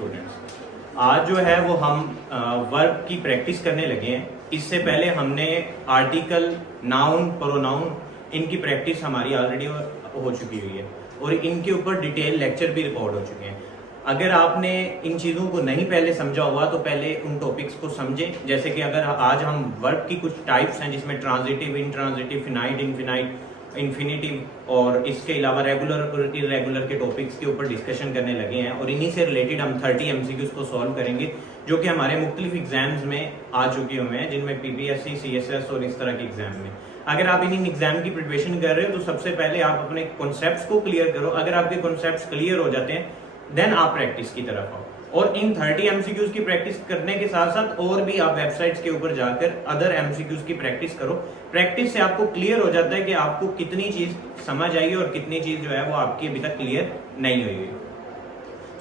Students, आज जो है वो हम वर्ब की प्रैक्टिस करने लगे हैं। इससे पहले हमने आर्टिकल, नाउन, प्रोनाउन, इनकी प्रैक्टिस हमारी ऑलरेडी हो चुकी हुई है और इनके ऊपर डिटेल लेक्चर भी रिकॉर्ड हो चुके हैं। अगर आपने इन चीज़ों को नहीं पहले समझा हुआ तो पहले उन टॉपिक्स को समझें। जैसे कि अगर आज हम वर्ब की कुछ टाइप्स हैं जिसमें transitive, intransitive, finite, infinite, infinitive और इसके अलावा रेगुलर और इरेगुलर के टॉपिक्स के ऊपर डिस्कशन करने लगे हैं और इन्हीं से रिलेटेड हम 30 एमसीक्यूज को सॉल्व करेंगे जो कि हमारे मुख्तलिफ एग्जाम्स में आ चुके हुए हैं, जिनमें पीपीएससी, सीएसएस और इस तरह के एग्जाम में। अगर आप इन एग्जाम की प्रिपरेशन कर रहे हो तो सबसे पहले आप अपने कॉन्सेप्ट्स को क्लियर करो। अगर आपके कॉन्सेप्ट्स क्लियर हो जाते हैं देन आप प्रैक्टिस की तरफ आओ। और इन 30 एमसीक्यूज की प्रैक्टिस करने के साथ साथ और भी आप वेबसाइट्स के ऊपर जाकर अदर एमसीक्यूज की प्रैक्टिस करो। प्रैक्टिस से आपको क्लियर हो जाता है कि आपको कितनी चीज समझ आई और कितनी चीज जो है वो आपकी अभी तक क्लियर नहीं हुई है।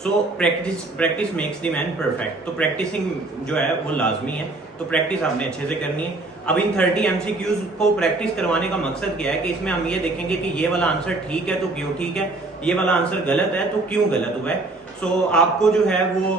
So practice makes the man perfect. तो प्रैक्टिसिंग जो है वो लाजमी है, तो प्रैक्टिस आपने अच्छे से करनी है। अब इन 30 एमसीक्यूज को प्रैक्टिस करवाने का मकसद क्या है कि इसमें हम ये देखेंगे कि ये वाला आंसर ठीक है तो क्यों ठीक है, ये वाला आंसर गलत है तो क्यों गलत हुआ है। सो आपको जो है वो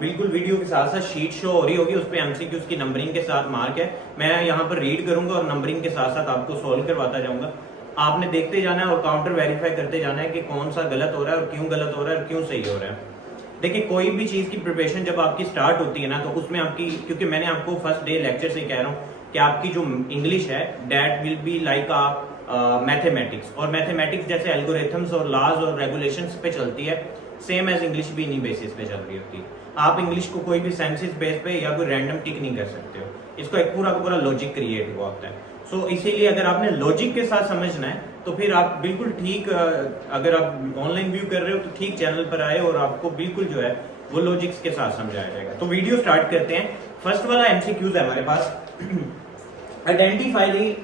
बिल्कुल वीडियो के साथ साथ शीट शो हो रही होगी, उस पर एमसीक्यूज की नंबरिंग के साथ मार्क है। मैं यहाँ पर रीड करूंगा और नंबरिंग के साथ साथ आपको सोल्व करवाता जाऊंगा। आपने देखते जाना है और काउंटर वेरीफाई करते जाना है कि कौन सा गलत हो रहा है और क्यों गलत हो रहा है और क्यों सही हो रहा है। देखिए, कोई भी चीज की प्रिपरेशन जब आपकी स्टार्ट होती है ना तो उसमें आपकी, क्योंकि मैंने आपको फर्स्ट डे लेक्चर से कह रहा हूँ कि आपकी जो इंग्लिश है that will be like mathematics, और मैथमेटिक्स जैसे एल्गोरिथम्स और लॉज और रेगुलेशंस पे चलती है, सेम एज इंग्लिश भी इन्हीं बेसिस पे चल रही होती है। आप इंग्लिश को कोई भी सेंसेस बेस पे या कोई रैंडम टिक नहीं कर सकते हो, इसको एक पूरा का पूरा लॉजिक क्रिएट हुआ होता है। सो इसीलिए अगर आपने लॉजिक के साथ समझना है तो फिर आप बिल्कुल ठीक, अगर आप ऑनलाइन व्यू कर रहे हो तो ठीक चैनल पर आए और आपको बिल्कुल जो है वो लॉजिक्स के साथ समझाया जाएगा। तो वीडियो स्टार्ट करते हैं। फर्स्ट वाला एमसीक्यूज है हमारे पास, identify the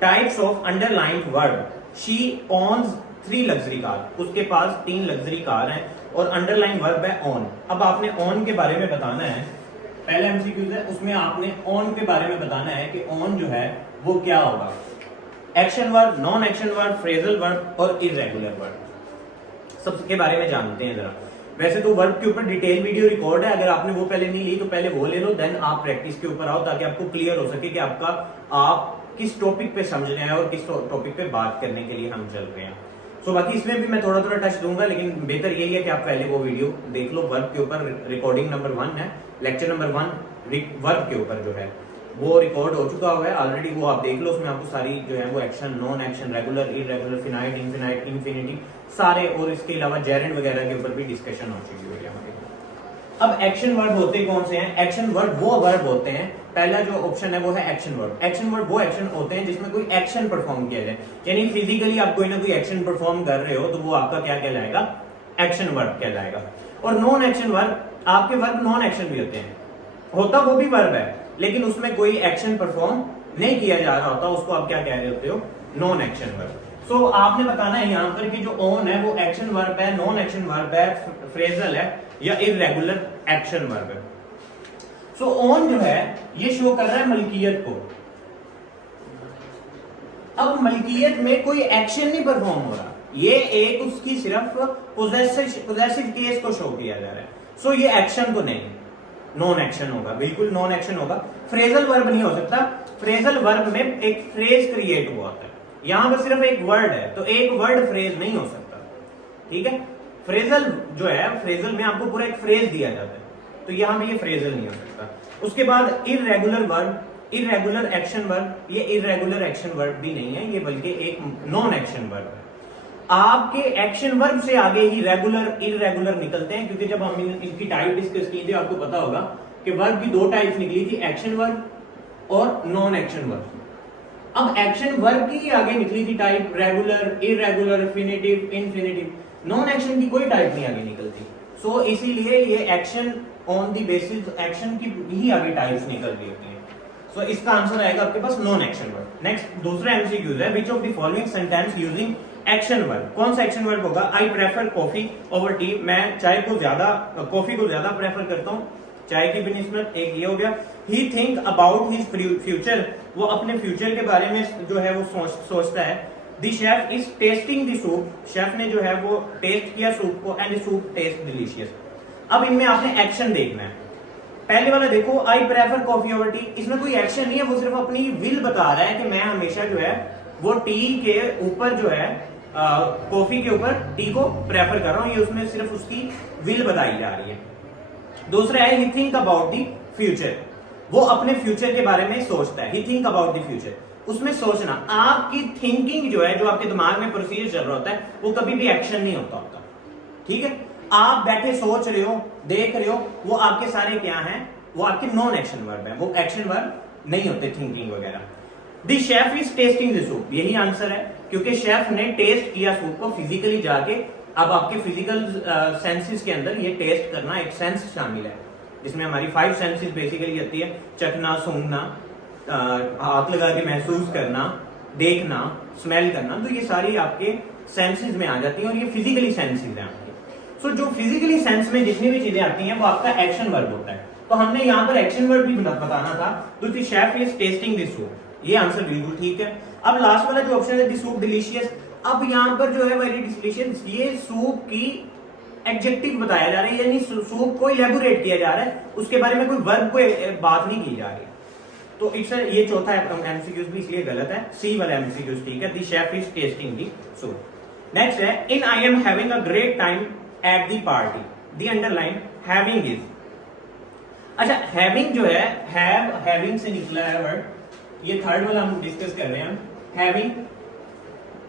types of underlined verb. She owns 3 luxury car, उसके पास 3 लग्जरी कार हैं और अंडरलाइन वर्ब है ऑन। अब आपने ऑन के बारे में बताना है, पहला एमसीक्यूज है उसमें आपने ऑन के बारे में बताना है कि ऑन जो है वो क्या होगा। Action verb, non action verb, phrasal verb और इररेगुलर वर्ब, सबके बारे में जानते हैं जरा। वैसे तो वर्ब के ऊपर डिटेल वीडियो रिकॉर्ड है, अगर आपने वो पहले नहीं ली तो पहले वो ले लो, देन आप प्रैक्टिस के ऊपर आओ ताकि आपको क्लियर हो सके कि आप किस टॉपिक पे समझ रहे हैं और किस टॉपिक पे बात करने के लिए हम चल रहे हैं। सो बाकी इसमें भी मैं थोड़ा थोड़ा टच दूंगा, लेकिन बेहतर यही है कि आप पहले वो वीडियो देख लो। वर्ब के ऊपर रिकॉर्डिंग नंबर 1 है, लेक्चर नंबर 1 वर्ब के ऊपर जो है वो रिकॉर्ड हो चुका हुआ है ऑलरेडी, वो आप देख लो। उसमें आपको सारी जो है वो action, non action, regular, irregular, finite, infinite, infinity सारे, और इसके अलावा जेरेंड वगैरह के ऊपर भी डिस्कशन हो चुकी है हमारी। अब एक्शन वर्ब होते कौन से हैं? एक्शन वर्ब वो वर्ब होते हैं, पहला जो ऑप्शन है वो है एक्शन वर्ब। एक्शन वर्ब वो एक्शन होते हैं जिसमें कोई एक्शन परफॉर्म किया जाए, यानी फिजिकली आप कोई ना कोई एक्शन परफॉर्म कर रहे हो तो वो आपका क्या कहलाएगा? एक्शन वर्ब कहलाएगा। और नॉन एक्शन वर्ब, आपके वर्ब नॉन एक्शन भी होते हैं, होता वो भी वर्ब है लेकिन उसमें कोई एक्शन परफॉर्म नहीं किया जा रहा होता, उसको आप क्या कह रहे होते हो? Non action verb. सो आपने बताना है यहाँ पर कि जो ऑन है वो एक्शन वर्ब है, नॉन एक्शन वर्ब है, फ्रेजल है या इररेगुलर एक्शन वर्ब है। सो ऑन जो है ये शो कर रहा है मलकियत को। अब मलकियत में कोई एक्शन नहीं परफॉर्म हो रहा, ये एक उसकी सिर्फ पोजेसिव केस को शो किया जा रहा है। सो ये एक्शन तो नहीं, नॉन एक्शन होगा, बिल्कुल नॉन एक्शन होगा। फ्रेजल वर्ब नहीं हो सकता, फ्रेजल वर्ब में एक फ्रेज क्रिएट हुआ होता है, यहां पर सिर्फ एक वर्ड है तो एक वर्ड फ्रेज नहीं हो सकता, ठीक है। फ्रेजल जो है, फ्रेजल में आपको पूरा एक फ्रेज दिया जाता है, तो यहां पे ये फ्रेजल नहीं हो सकता। उसके बाद irregular verb, irregular action verb, ये इररेगुलर एक्शन वर्ब भी नहीं है, ये बल्कि एक नॉन एक्शन वर्ब है। आपके एक्शन वर्ब से आगे ही रेगुलर, इररेगुलर निकलते हैं, क्योंकि जब हम इनकी टाइप डिस्कस की थी आपको पता होगा कि वर्ब की 2 टाइप्स निकली थी, एक्शन वर्ब और नॉन एक्शन वर्ब। अब एक्शन वर्ब की ही आगे निकली थी type regular, irregular, infinitive, infinitive. Non action की कोई टाइप नहीं आगे निकलती। सो इसीलिए ये action on the basis action की ही आगे टाइप्स निकल रही होती है। सो इसका आंसर आएगा आपके पास नॉन एक्शन वर्ब। नेक्स्ट दूसरा एमसीक्यूज है, which of the following sentence using action verb. कौन सा एक्शन वर्ब होगा? I prefer coffee over T, मैं चाय को ज्यादा, कॉफी को ज्यादा प्रेफर करता हूँ चाय की बिनिस्बत। एक ये हो गया। ही थिंक अबाउट हिज फ्यूचर, वो अपने फ्यूचर के बारे में जो है वो सोचता है। The chef is testing the soup, chef ने जो है वो टेस्ट किया सूप को, एंड सूप टेस्ट डिलीशियस। अब इनमें आपने एक्शन देखना है। पहले वाला देखो, I prefer coffee over T, इसमें कोई एक्शन नहीं है, वो सिर्फ अपनी विल बता रहा है कि मैं हमेशा जो है वो टी के ऊपर जो है कॉफी के ऊपर टी को प्रेफर कर रहा हूं, ये उसमें सिर्फ उसकी विल बताई जा रही है। दूसरा है ही थिंक अबाउट द फ्यूचर, वो अपने फ्यूचर के बारे में सोचता है, ही थिंक अबाउट द फ्यूचर, उसमें सोचना, आपकी थिंकिंग जो है, जो आपके दिमाग में प्रोसीजर चल रहा होता है, वो कभी भी एक्शन नहीं होता होता, ठीक है। आप बैठे सोच रहे हो, देख रहे हो, वो आपके सारे क्या हैं, वो आपके नॉन एक्शन वर्ब है, वो एक्शन वर्ब नहीं होते थिंकिंग वगैरह। The chef is testing the soup, यही आंसर है, क्योंकि शेफ ने टेस्ट किया सूप को फिजिकली जाके। अब आपके फिजिकल सेंसेस के अंदर ये टेस्ट करना एक सेंस शामिल है, जिसमें हमारी 5 सेंसेस बेसिकली आती है, चखना, सूंघना, हाथ लगा के महसूस करना, देखना, स्मेल करना, तो ये सारी आपके सेंसेस में आ जाती हैं और ये फिजिकली सेंसेस हैं आपके। सो जो फिजिकली सेंस में जितनी भी चीजें आती हैं वो आपका एक्शन वर्ब होता है, तो हमने यहाँ पर एक्शन वर्ब भी बताना था, तो the chef is testing this soup, ये आंसर बिल्कुल ठीक है। अब लास्ट वाला जो ऑप्शन है, द सूप डिलीशियस, अब यहाँ पर जो है वेरी डिलीशियस, ये सूप की एडजेक्टिव बताया जा रहा है, यानी सूप को इलेबोरेट किया जा रहा है, उसके बारे में कोई वर्ब को बात नहीं की जा रही, तो इट्स ये चौथा एमसीक्यूज भी इसलिए गलत है, सी वाला एमसीक्यूज ठीक है, the chef is testing the soup. Next है, in I am having a great time at the party, the underline having is, अच्छा हैविंग जो है, हैविंग से निकला है वर्ड, ये थर्ड वाला हम डिस्कस कर रहे हैं, हैविंग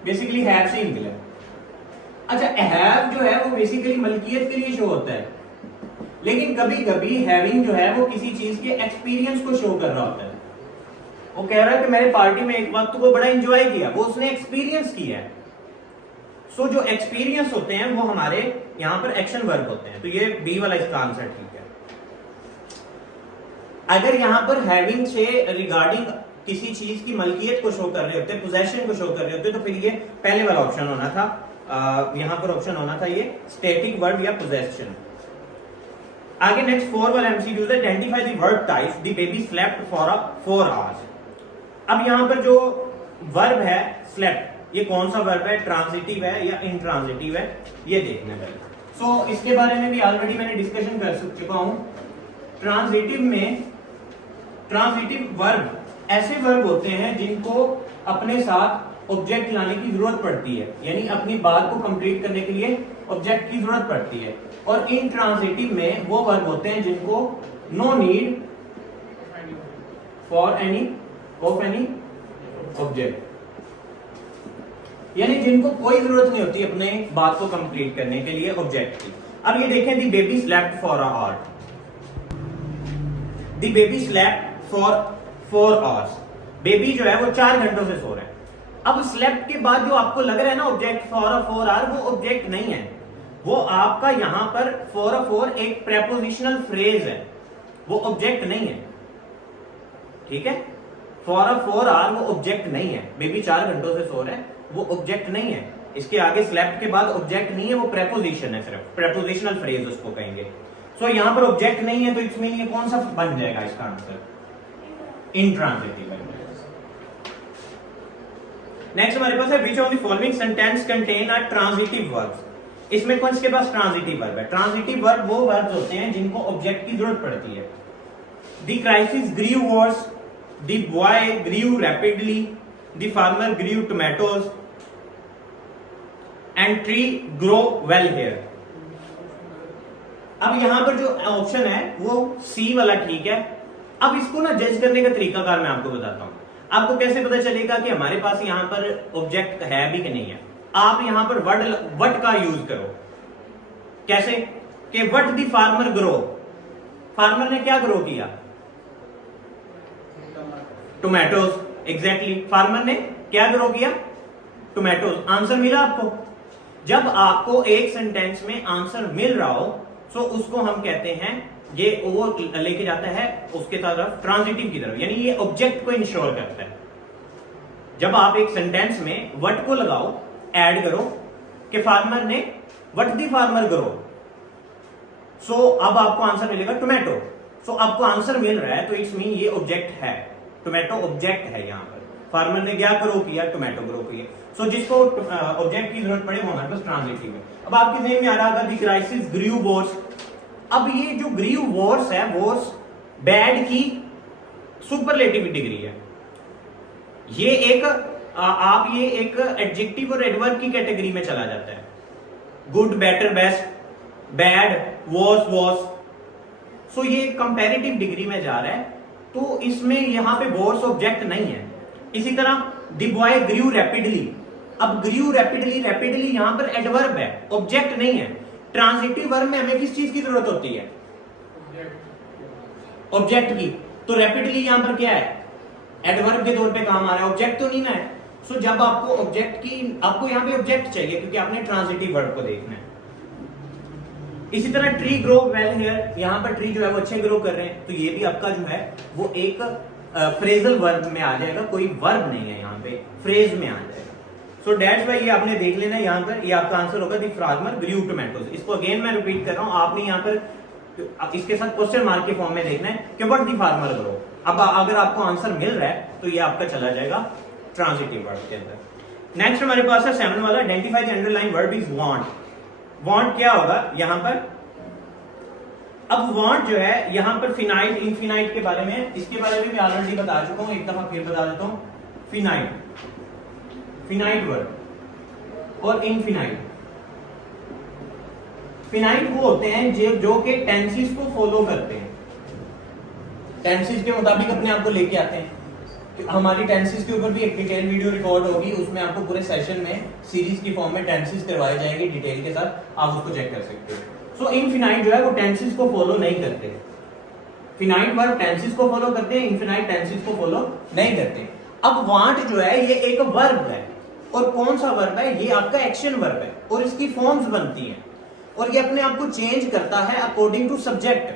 बेसिकली हैव से निकला। अच्छा हैव जो है वो बेसिकली मलकियत के लिए शो होता है, लेकिन कभी कभी हैविंग जो है वो किसी चीज के एक्सपीरियंस को शो कर रहा होता है। वो कह रहा है कि मैंने पार्टी में एक वक्त को बड़ा एंजॉय किया, वो उसने एक्सपीरियंस किया है। सो जो एक्सपीरियंस होते हैं वो हमारे यहां पर एक्शन वर्ब होते हैं, तो ये बी वाला इसका आंसर ठीक है। अगर यहां पर हैविंग से रिगार्डिंग किसी चीज की मलकियत को शो कर रहे होते, पोजेशन को शो कर रहे होते, तो फिर ये पहले वाला ऑप्शन होना था, यहां पर ऑप्शन होना था ये स्टैटिक वर्ब या पोजेशन। आगे नेक्स्ट 4 वाला एमसीक्यू है, identify the verb types, the baby slept for 4 hours. अब यहां पर जो वर्ब है स्लेप्ट, ये कौन सा वर्ब है, ट्रांजिटिव है या इंट्रांजिटिव है, ये देखना है। सो इसके बारे में भी ऑलरेडी मैंने डिस्कशन कर चुका हूं। ट्रांजिटिव में, ट्रांजिटिव वर्ब ऐसे वर्ब होते हैं जिनको अपने साथ ऑब्जेक्ट लाने की जरूरत पड़ती है, यानी अपनी बात को कंप्लीट करने के लिए ऑब्जेक्ट की जरूरत पड़ती है। और इंट्रांजिटिव में वो वर्ब होते हैं जिनको no need for any of any object, यानी जिनको कोई जरूरत नहीं होती अपने बात को कंप्लीट करने के लिए ऑब्जेक्ट की। अब ये देखें, the baby slept for a hour, the baby slept for 4 hours, baby जो है वो 4 घंटों से सो रहा है। अब स्लेप्ट के बाद जो आपको लग रहा है ना ऑब्जेक्ट फॉर अ 4 आवर, वो ऑब्जेक्ट नहीं है, वो आपका यहां पर फॉर अ 4 एक प्रेपोजिशनल फ्रेज है, वो ऑब्जेक्ट नहीं है, ठीक है। फॉर अ 4 आवर वो ऑब्जेक्ट नहीं है, बेबी 4 घंटों से सो रहा है, वो ऑब्जेक्ट नहीं है। इसके आगे स्लेप्ट के बाद ऑब्जेक्ट नहीं है, वो प्रेपोजिशन है, सिर्फ प्रेपोजिशनल फ्रेज उसको कहेंगे। सो यहां पर ऑब्जेक्ट नहीं है, तो इसमें ये कौन सा बन जाएगा इसका आंसर, इंट्रांजिटिव। नेक्स्ट हमारे पास है, which of the following sentence contain a transitive verbs, इसमें कौन से के पास ट्रांजिटिव वर्ब है। ट्रांजिटिव वर्ब वो वर्ब्स होते हैं जिनको ऑब्जेक्ट की जरूरत पड़ती है। The crisis grew worse, the boy grew rapidly, the farmer grew tomatoes and tree grow well here. अब यहां पर जो ऑप्शन है वो सी वाला ठीक है। अब इसको ना जज करने का तरीकाकार मैं आपको बताता हूं। आपको कैसे पता चलेगा कि हमारे पास यहां पर ऑब्जेक्ट है भी कि नहीं है। आप यहां पर वट का यूज करो। कैसे कि what the farmer grow, farmer ने क्या ग्रो किया, टोमेटोज। एग्जैक्टली, फार्मर ने क्या ग्रो किया, टोमेटोज। आंसर मिला आपको। जब आपको एक सेंटेंस में आंसर मिल रहा हो तो उसको हम कहते हैं, ये वो लेके जाता है उसके तरफ ट्रांजिटिव की तरफ, यानी ये ऑब्जेक्ट को इंश्योर करता है। जब आप एक सेंटेंस में वट को लगाओ, ऐड करो कि फार्मर ने, वट दी फार्मर ग्रो, सो अब आपको आंसर मिलेगा टोमेटो। सो आपको आंसर मिल रहा है तो इट्स मीन ये ऑब्जेक्ट है, टोमेटो ऑब्जेक्ट है। यहां पर फार्मर ने क्या ग्रो किया, टोमेटो ग्रो किया। सो जिसको ऑब्जेक्ट की जरूरत पड़े वो हमारे पास ट्रांजिटिव है। अब आपके ज़हन में आ रहा होगा द क्राइसिस ग्रीव बोर्स, अब ये जो ग्रीव वॉर्स है, वॉर्स बैड की सुपरलेटिव डिग्री है। ये एक आप ये एक एडजेक्टिव और एडवर्ब की कैटेगरी में चला जाता है। Good, better, best, bad, worse, वॉस। सो ये कंपैरेटिव डिग्री में जा रहा है, तो इसमें यहां पे वर्स ऑब्जेक्ट नहीं है। इसी तरह द बॉय ग्रीव रैपिडली। अब ग्रीव रैपिडली, रैपिडली यहां पर एडवर्ब है, ऑब्जेक्ट नहीं है। ट्रांजिटिव वर्ब में हमें किस चीज की जरूरत होती है? ऑब्जेक्ट की। तो रैपिडली यहां पर क्या है? एडवर्ब के तौर पे काम आ रहा है, ऑब्जेक्ट तो नहीं ना है। सो जब आपको ऑब्जेक्ट की, आपको यहां पे ऑब्जेक्ट चाहिए क्योंकि आपने ट्रांजिटिव वर्ब को देखना है। इसी तरह ट्री ग्रो वेल हियर, यहां पर ट्री जो है वो अच्छे ग्रो कर रहे हैं, तो ये भी आपका जो है वो एक फ्रेजल वर्ब में आ जाएगा, कोई वर्ब नहीं है यहाँ पे, फ्रेज में आ जाएगा। सो दैट्स व्हाई ये आपने देख लेना यहाँ पर, ये आपका आंसर होगा द फार्मर ग्रीव टोमेटोज। इसको अगेन मैं रिपीट कर रहा हूँ, आपने यहाँ पर इसके साथ क्वेश्चन मार्क के फॉर्म में देखना है कि व्हाट द फार्मर ग्रो। अब अगर आपको आंसर मिल रहा है तो ये आपका चला जाएगा ट्रांजिटिव वर्ब के अंदर। नेक्स्ट हमारे पास है 7 वाला, identify the underline verb is want. Want क्या होगा यहां पर? अब वांट जो है यहां पर फिनाइट, इनफिनाइट के बारे में, इसके बारे में मैं ऑलरेडी बता चुका हूं, एक दफा फिर बता देता हूं। फिनाइट, फिनाइट वर्ब और इनफिनाइट। फिनाइट वो होते हैं जो कि टेंसेस को फॉलो करते हैं, टेंसेस के मुताबिक अपने आप को लेके आते हैं। हमारी टेंसेस के ऊपर भी एक डिटेल वीडियो रिकॉर्ड होगी, उसमें आपको पूरे सेशन में सीरीज की फॉर्म में टेंसेस करवाई जाएगी डिटेल के साथ, आप उसको चेक कर सकते हो। सो इनफिनाइट जो है वो टेंसेस को फॉलो नहीं करते। फिनाइट वर्ब टेंसेस को फॉलो करते हैं, इनफिनाइट टेंसेस को फॉलो नहीं करते। अब वांट जो है ये एक वर्ब है, और कौन सा वर्ब है? ये आपका एक्शन वर्ब है, और इसकी फॉर्म्स बनती हैं, और ये अपने आप को चेंज करता है अकॉर्डिंग टू सब्जेक्ट।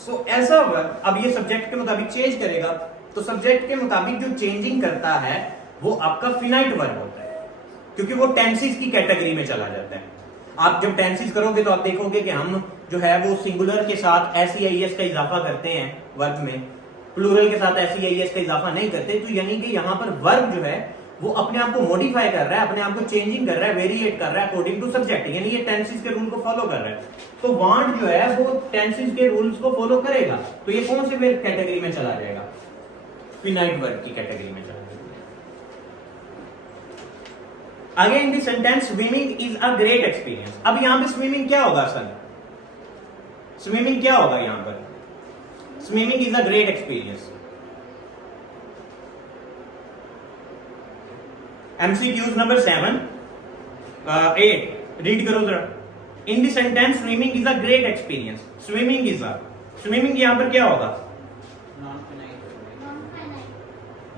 सो ऐसा वर्ब अब ये सब्जेक्ट के मुताबिक चेंज करेगा, तो सब्जेक्ट के मुताबिक जो चेंजिंग करता है वो आपका फिनाइट वर्ब होता है, क्योंकि वो टेंसेस की कैटेगरी में चला जाता है। आप जब टेंसेस करोगे तो आप देखोगे कि हम जो है वो सिंगुलर के साथ एस का इजाफा करते हैं वर्ब में, प्लूरल के साथ एस का इजाफा नहीं करते। तो यानी कि यहाँ पर वर्ब जो है वो अपने आप को मॉडिफाई कर रहा है, अपने आप को चेंजिंग कर रहा है, वेरिएट कर रहा है अकॉर्डिंग टू सब्जेक्ट, यानी ये टेंसेस के रूल को फॉलो कर रहा है। तो वांट जो है वो टेंसेस के रूल्स को फॉलो करेगा, तो ये कौन से कैटेगरी में चला जाएगा? फिनाइट वर्ब की कैटेगरी में चला जाएगा। Again the sentence swimming is a great experience. अब यहां पे स्विमिंग क्या होगा सर? स्विमिंग क्या होगा यहां पर? Swimming is a great experience. MCQs number 7, 8 read करो जरा। In the sentence swimming is a great experience, swimming is a, swimming यहां पर क्या होगा?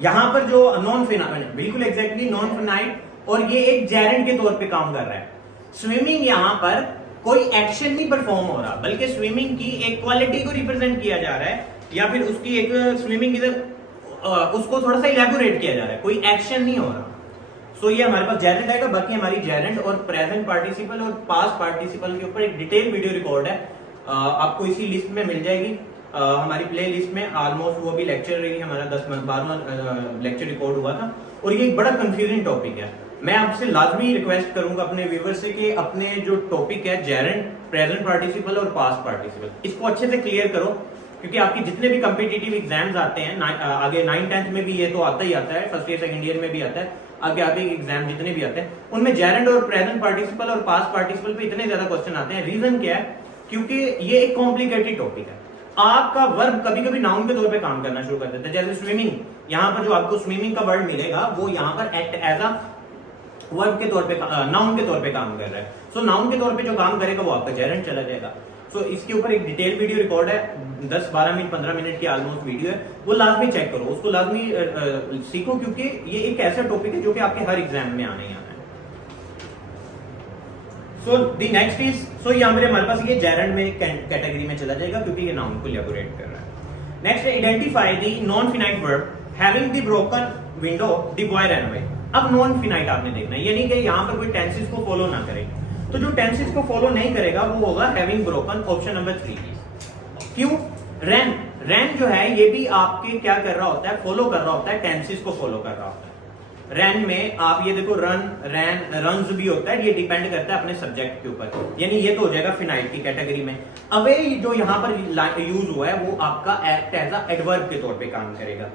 यहां पर जो नॉन फिनाइट, बिल्कुल एग्जैक्टली नॉन फिनाइट, और ये एक जेरेंड के तौर पे काम कर रहा है। स्विमिंग यहां पर कोई एक्शन नहीं परफॉर्म हो रहा, बल्कि स्विमिंग की एक क्वालिटी को रिप्रेजेंट किया जा रहा है, या फिर उसकी एक स्विमिंग उसको थोड़ा सा इलैबोरेट किया जा रहा है, कोई एक्शन नहीं हो रहा। सो ये हमारे पास जेरेंड आएगा। बाकी हमारी जेरेंड और प्रेजेंट पार्टिसिपल और पास्ट पार्टिसिपल के ऊपर एक डिटेल वीडियो रिकॉर्ड है, आपको इसी लिस्ट में मिल जाएगी, हमारी प्ले लिस्ट में। ऑलमोस्ट वो भी लेक्चर रही हमारा 10-12वां लेक्चर रिकॉर्ड हुआ था, और ये एक बड़ा कंफ्यूजिंग टॉपिक है। मैं आपसे लाजमी रिक्वेस्ट करूंगा अपने व्यूअर से कि अपने जो टॉपिक है जेरेंड, प्रेजेंट पार्टिसिपल और पास्ट पार्टिसिपल, इसको अच्छे से क्लियर करो, क्योंकि आपके जितने भी कॉम्पिटिटिव एग्जाम्स आते हैं, आगे 9th-10th में भी ये तो आता ही आता है, फर्स्ट ईयर सेकंड ईयर में भी आता है, आगे आगे एग्जाम जितने भी आते हैं उनमें जेरेंड और प्रेजेंट पार्टिसिपल और पास्ट पार्टिसिपल पे इतने ज्यादा क्वेश्चन आते हैं। रीजन क्या है? क्योंकि ये एक कॉम्प्लिकेटेड टॉपिक है। आपका वर्ब कभी कभी नाउन के तौर पे काम करना शुरू कर देता है, जैसे स्विमिंग। यहाँ पर जो आपको स्विमिंग का वर्ड मिलेगा वो यहाँ पर एक्ट एज अ वर्ब के तौर पे, नाउन के तौर पे काम कर रहा है। सो नाउन के तौर पे जो काम करेगा वो आपका जेरेंड चला जाएगा। सो इसके ऊपर एक डिटेल वीडियो रिकॉर्ड है, 10-12 मिनट 15 मिनट की ऑलमोस्ट वीडियो है, वो लाजमी चेक करो, उसको लाजमी सीखो, क्योंकि ये एक ऐसा टॉपिक है जो कि आपके हर एग्जाम में आने ही आना है। सो द नेक्स्ट इज, सो यहाँ मेरे हमारे पास ये जेरेंड में कैटेगरी में चला जाएगा, क्योंकि ये नाउन को इलैबोरेट कर रहा है। नेक्स्ट है identify the non finite verb having the broken window the boy run away. अब नॉन फिनाइट आपने देखना है, यानी कि यहाँ पर कोई टेंसेस को फॉलो ना करे, तो जो टेंसेस को फॉलो नहीं करेगा वो होगा हैविंग ब्रोकन, ऑप्शन नंबर 3। क्यों? रैन, रैन जो है ये भी आपके क्या कर रहा होता है? फॉलो कर रहा होता है, टेंसेस को फॉलो कर रहा होता है। रन में आप ये देखो रन रैन रन्स भी होता है, ये डिपेंड करता है अपने सब्जेक्ट के ऊपर, यानी ये तो हो जाएगा फिनाइट की कैटेगरी में। अवे जो यहाँ पर यूज हुआ है वो आपका एक्ट एज अ एडवर्ब के तौर पे काम करेगा।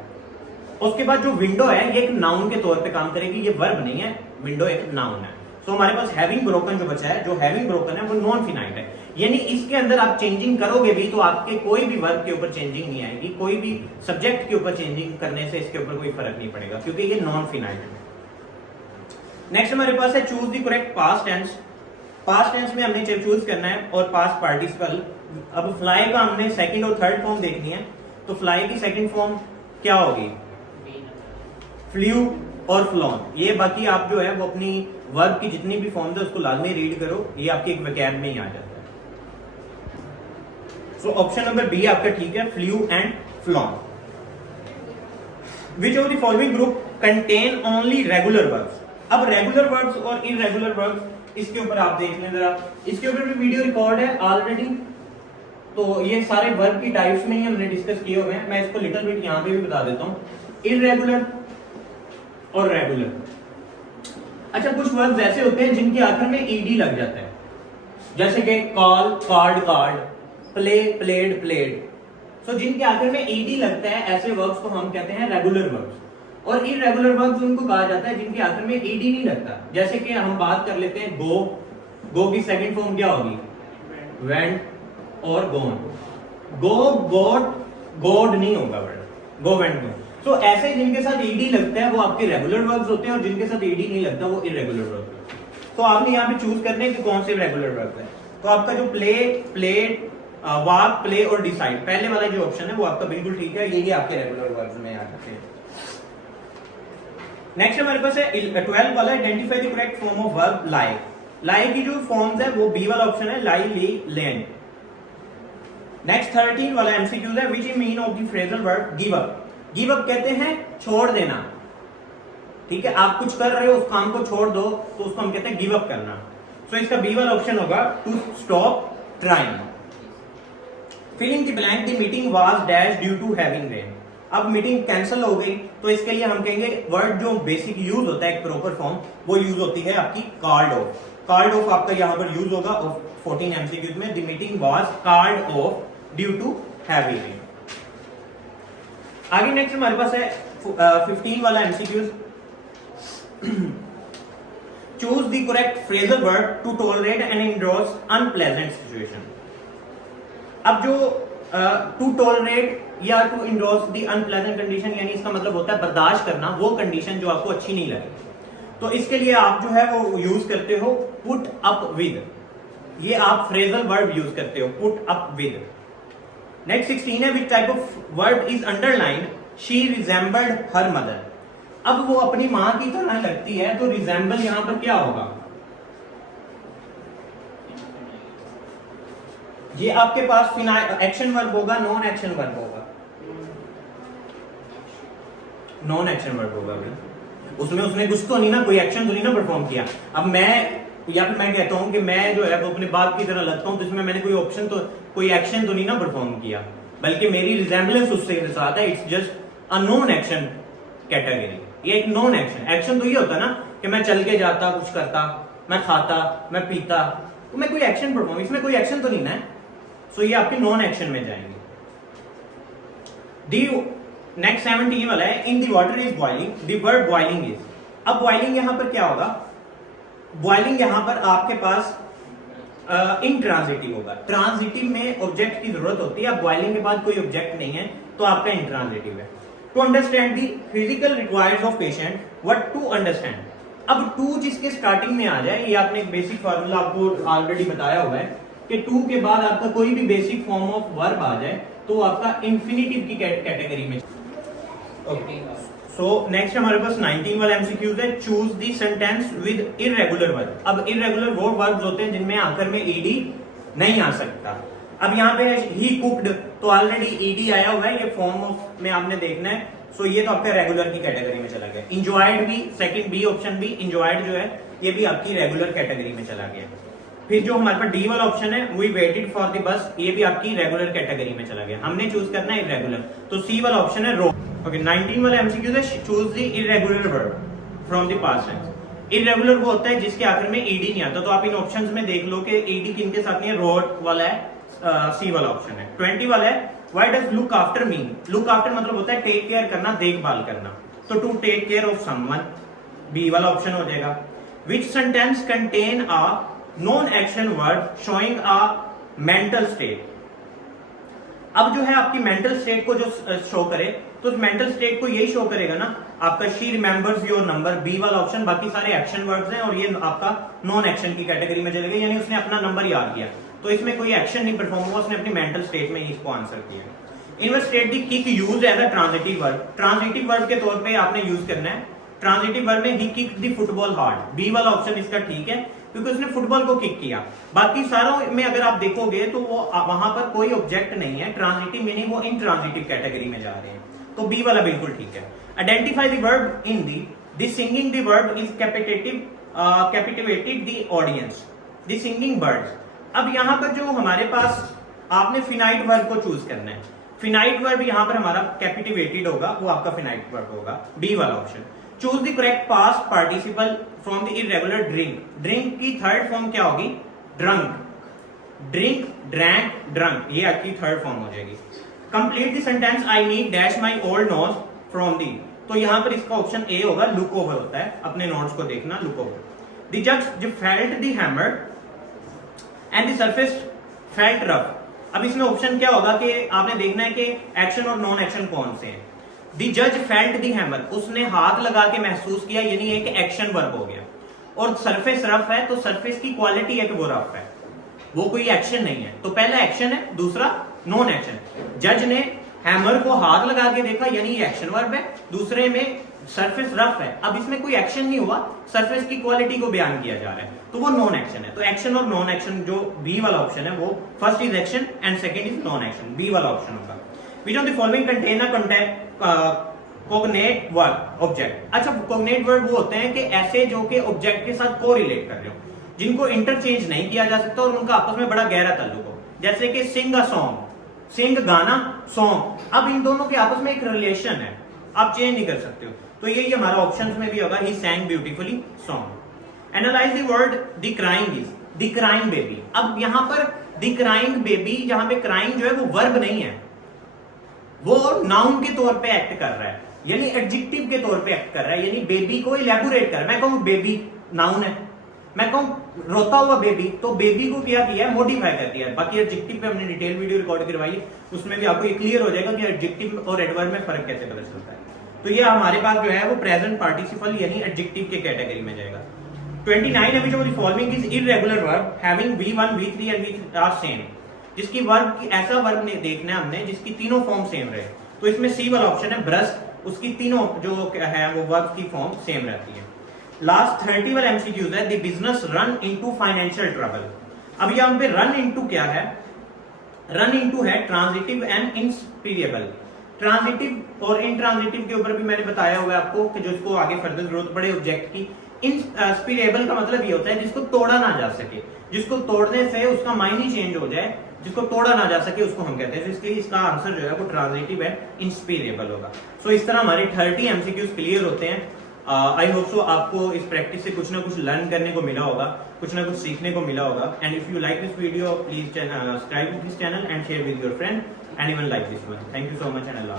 उसके बाद जो विंडो है ये एक नाउन के तौर पे काम करेगी, ये वर्ब नहीं है, विंडो एक नाउन है। तो हमारे पास हैविंग ब्रोकन जो बचा है, जो हैविंग ब्रोकन है वो नॉन फिनाइट है, यानी इसके अंदर आप चेंजिंग करोगे भी तो आपके कोई भी वर्ब के ऊपर चेंजिंग नहीं आएगी, कोई भी सब्जेक्ट के ऊपर चेंजिंग करने से इसके ऊपर कोई फर्क नहीं पड़ेगा, क्योंकि ये नॉन फिनाइट है। नेक्स्ट हमारे पास है choose the correct past tense. Past tense में हमने चूज करना है और पास्ट पार्टिसिपल। अब फ्लाई का हमने सेकंड और थर्ड फॉर्म देखनी है, तो फ्लाई की सेकंड फॉर्म क्या होगी? फ्ल्यू और फ्लॉन। ये बाकी आप जो है वो अपनी वर्ब की जितनी भी फॉर्म्स है उसको लाजमी रीड करो, ये आपके एक वैकेब में ही आ जाता है। सो ऑप्शन नंबर बी आपका ठीक है, flew and flown. Which of the following group contain only regular verbs. अब रेगुलर वर्ब्स और इररेगुलर वर्ब्स, इसके ऊपर आप देख लें जरा, इसके ऊपर भी वीडियो रिकॉर्ड है ऑलरेडी, तो ये सारे वर्ब की टाइप्स में ही हमने डिस्कस किए हुए हैं। मैं इसको लिटिल बिट यहां पे भी बता देता हूं, इररेगुलर और रेगुलर। अच्छा, कुछ वर्ब्स ऐसे होते हैं जिनके आखिर में ईडी लग जाता है, जैसे कि call, called, called, play, played, played. So जिनके आखिर में ईडी लगता है ऐसे वर्ब्स को हम कहते हैं रेगुलर वर्ब्स। और इररेगुलर वर्ब्स उनको कहा जाता है जिनके आखिर में ईडी नहीं लगता, जैसे कि हम बात कर लेते हैं गो। गो की सेकंड फॉर्म क्या होगी? वेंट और गोन। गो, गोट, गोड नहीं होगा वर्ड, गो वेंट गो। तो ऐसे जिनके साथ ईडी लगता है वो आपके रेगुलर वर्ब्स होते हैं, और जिनके साथ ईडी नहीं लगता वो इररेगुलर वर्ब्स होते हैं। तो आपने यहाँ पे चूज करने कि कौन से रेगुलर वर्ब्स है। तो आपका जो प्ले, प्लेड, वॉक, प्ले और डिसाइड, पहले वाला जो ऑप्शन है वो आपका बिल्कुल ठीक है, यही आपके रेगुलर वर्ब्स में आ जाते हैं। नेक्स्ट हमारे पास है 12 वाला, identify the correct form of verb lie. Lie की जो फॉर्म्स है वो बी वाला ऑप्शन है, लाई, ली, लेन। नेक्स्ट 13 वाला एमसीक्यूज है, which is mean of the phrasal verb give up. Give up कहते हैं छोड़ देना, ठीक है, आप कुछ कर रहे हो, उस काम को छोड़ दो, तो उसको हम कहते हैं गिव अप करना। सो इसका बी वाला ऑप्शन होगा, to stop trying. Filling the blank, the meeting was dash due to having rain. अब मीटिंग कैंसिल हो गई, तो इसके लिए हम कहेंगे वर्ड जो बेसिक यूज होता है एक प्रॉपर फॉर्म, वो यूज होती है आपकी कॉल्ड ऑफ। कॉल्ड ऑफ आपका यहाँ पर यूज होगा 14 एमसीक्यूज में, the meeting was called off due to having rain. आगे नेक्स्ट हमारे पास है 15 वाला MCQs. Choose the correct phrasal word to tolerate and endorse unpleasant situation. अब जो टू टॉलरेट या to endorse the unpleasant condition, यानी इसका मतलब होता है बर्दाश्त करना वो कंडीशन जो आपको अच्छी नहीं लगे, तो इसके लिए आप जो है वो यूज करते हो पुट अप विद। ये आप फ्रेजल वर्ड यूज करते हो, पुट अप विद। नेक्स्ट 16 है, which type of word is underlined? She resembled her mother. अब वो अपनी मां की तरह लगती है, तो resemble यहां पर क्या होगा? ये आपके पास एक्शन वर्ब होगा, नॉन एक्शन वर्ब होगा, नॉन एक्शन वर्ब होगा भाई। उसमें उसने कुछ तो नहीं ना, कोई एक्शन तो नहीं ना परफॉर्म किया। अब मैं या फिर मैं कहता हूं कि मैं जो है वो अपने बाप की तरह लगता हूं, तो इसमें मैंने कोई ऑप्शन तो कोई एक्शन तो नहीं ना परफॉर्म किया, बल्कि मेरी रिजेम्बलेंस उससे साथ है। It's just a non action category. ये एक नॉन एक्शन। एक्शन तो ये होता ना कि मैं चल के जाता, कुछ करता, मैं खाता, मैं पीता, तो मैं कोई एक्शन परफॉर्म, इसमें कोई एक्शन तो नहीं ना है, सो ये आपके नॉन एक्शन में जाएंगे। डी नेक्स्ट 17 वाला है, in the water is boiling, the word boiling is. अब बॉइलिंग यहां पर क्या होगा? बॉइलिंग यहां पर आपके पास इंट्रांजिटिव होगा। ट्रांजिटिव में ऑब्जेक्ट की जरूरत होती है, अब बॉइलिंग के बाद कोई ऑब्जेक्ट नहीं है तो आपका इंट्रांजिटिव है। To understand the physical requires of patient, what to understand. अब टू जिसके स्टार्टिंग में आ जाए, ये आपने एक बेसिक फार्मूला आपको ऑलरेडी बताया हुआ है कि टू के बाद आपका कोई भी बेसिक फॉर्म ऑफ वर्ब आ जाए तो आपका इंफिनिटिव की कैटेगरी में। ओके, सो नेक्स्ट हमारे पास 19 वाला एमसीक्यूज है, choose the sentence with irregular verb. अब इररेगुलर वो वर्ब्स होते हैं जिनमें आखिर में ईडी नहीं आ सकता। अब यहाँ पे ही कुक्ड, तो ऑलरेडी ईडी आया हुआ है, ये फॉर्म ऑफ में आपने देखना है, सो ये तो आपका रेगुलर की कैटेगरी में चला गया। इंजॉयड भी, सेकंड बी ऑप्शन भी, इंजॉयड जो है ये भी आपकी रेगुलर कैटेगरी में चला गया। फिर जो हमारे पास डी वाला ऑप्शन है, we waited for the bus, ये भी आपकी रेगुलर कैटेगरी में चला गया। हमने चूज करना है इरेगुलर, तो सी वाला ऑप्शन है रो। ओके, 19 वाला एमसीक्यू है, choose the irregular verb. From the past tense. Irregular वो होता है जिसके आखिर में ईडी नहीं आता। तो आप इन ऑप्शंस में देख लो कि ईडी किनके साथ नहीं है, रोड वाला है, सी वाला ऑप्शन है। 20 वाला है why does look after mean. Look after मतलब होता है टेक केयर करना, देखभाल करना। तो to take care of someone, B वाला ऑप्शन हो जाएगा। Which sentence contain a non action word showing a mental state. अब जो है आपकी मेंटल स्टेट को जो शो करे, तो मेंटल स्टेट को यही शो करेगा ना आपका she remembers your number, B वाला ऑप्शन। बाकी सारे एक्शन वर्ड्स हैं और ये आपका नॉन एक्शन की कैटेगरी में चलेगा, यानी उसने अपना नंबर याद किया, तो इसमें कोई एक्शन नहीं परफॉर्म हुआ, उसने अपनी मेंटल स्टेट में ही इसको आंसर किया। Inverse state the kick use as a transitive verb. Transitive verb के तौर पे आपने यूज करना है। ट्रांजिटिव वर्ब में he kick the football hard, B वाला ऑप्शन इसका ठीक है क्योंकि उसने फुटबॉल को किक किया। बाकी सारों में अगर आप देखोगे तो वो वहां पर कोई ऑब्जेक्ट नहीं है, ट्रांजिटिव मीनिंग वो इंट्रांजिटिव कैटेगरी में जा रहे हैं, तो बी वाला बिल्कुल ठीक है। Identify the verb in the singing the verb is captivated the audience, the singing birds. अब यहां पर जो हमारे पास आपने फिनाइट वर्ब को चूज करना है। फिनाइट वर्ब यहां पर हमारा कैपिटिवेटेड होगा, वो आपका फिनाइट वर्ब होगा, बी वाला option. Choose the correct past participle from the irregular drink. Drink की थर्ड फॉर्म क्या होगी, ड्रंक। ड्रिंक, ड्रैंक, ड्रंक, ये आपकी थर्ड फॉर्म हो जाएगी। Complete the sentence I need dash my old notes from the. तो यहां पर इसका ऑप्शन ए होगा, लुक ओवर होता है, अपने नोट्स को देखना, लुक ओवर। द जज felt the hammer and the surface felt rough. अब इसमें ऑप्शन क्या होगा कि आपने देखना है कि एक्शन और नॉन एक्शन कौन से हैं। द जज फेल्ट द हैमर, उसने हाथ लगा के महसूस किया, यानी एक एक्शन वर्ब हो गया। और सरफेस रफ है, तो सरफेस की क्वालिटी है कि वो रफ है, वो कोई एक्शन नहीं है। तो पहला एक्शन है, दूसरा नॉन एक्शन। जज ने हैमर को हाथ लगा के देखा, यानी ये एक्शन वर्ब है। दूसरे में सरफेस रफ है, अब इसमें कोई एक्शन नहीं हुआ, सरफेस की क्वालिटी को बयान किया जा रहा है, तो वो नॉन एक्शन है। तो एक्शन और नॉन एक्शन जो बी वाला ऑप्शन है, वो first is action and second is non action, B वाला ऑप्शन होगा। Which of the following contain cognate verb object. अच्छा, कोग्नेट वर्ब वो होते हैं कि ऐसे जो कि ऑब्जेक्ट के साथ को रिलेट कर रहे हो, जिनको इंटरचेंज नहीं किया जा सकता और उनका आपस में बड़ा गहरा ताल्लुक हो। जैसे कि सिंग अ सॉन्ग, सिंग गाना, सॉन्ग, अब इन दोनों के आपस में एक रिलेशन है, आप चेंज नहीं कर सकते हो। तो यही हमारा ऑप्शंस में भी होगा, ही sang beautifully song. Analyse the word the crying is, the crying baby. अब यहां पर द क्राइंग बेबी, जहां पे क्राइंग जो है वो वर्ब नहीं है, वो नाउन के तौर पे एक्ट कर रहा है, यानी एडजेक्टिव के तौर पे एक्ट कर रहा है, यानी बेबी को इलेबोरेट कर रहा है। मैं कहूं बेबी नाउन है, मैं कहूं रोता हुआ बेबी, तो बेबी को क्या किया है, मॉडिफाई कर दिया है। बाकी एडजेक्टिव पे हमने डिटेल वीडियो रिकॉर्ड करवाई है, उसमें भी आपको ये क्लियर हो जाएगा कि एडजेक्टिव और एडवर्ब में फर्क कैसे पता चलता है। तो ये हमारे पास जो है वो प्रेजेंट पार्टिसिपल यानी एडजेक्टिव के कैटेगरी में जाएगा। 29 है, which of the following is irregular verb having V1, V3 and V3 are same। जिसकी वर्ब की ऐसा वर्ब ने देखना है हमने जिसकी तीनों फॉर्म सेम रहे। तो इसमें सी वाला ऑप्शन है, ब्रस्ट, उसकी तीनों जो है वो वर्ब की फॉर्म सेम रहती है। लास्ट 30 वाला एमसीक्यूज है, the business run into financial trouble. अब यहाँ पे रन इनटू क्या है, रन इनटू है ट्रांजिटिव एंड इंस्पिरेबल। ट्रांजिटिव और इंट्रांजिटिव के ऊपर भी मैंने बताया हुआ है आपको कि जो इसको आगे फर्दर जरूरत पड़े ऑब्जेक्ट की। इंस्पिरेबल का मतलब ये होता है जिसको तोड़ा ना जा सके, जिसको तोड़ने से उसका मायने चेंज हो जाए, जिसको तोड़ा ना जा सके उसको हम कहते हैं। तो इसलिए इसका आंसर जो है वो ट्रांजिटिव है, इंस्पिरेबल होगा। सो इस तरह हमारे 30 एमसीक्यूज क्लियर होते हैं। आई होप सो आपको इस प्रैक्टिस से कुछ ना कुछ लर्न करने को मिला होगा, कुछ ना कुछ सीखने को मिला होगा। And if you like this video please subscribe this channel and share with your friend and even like this one. Thank you so much and Allah.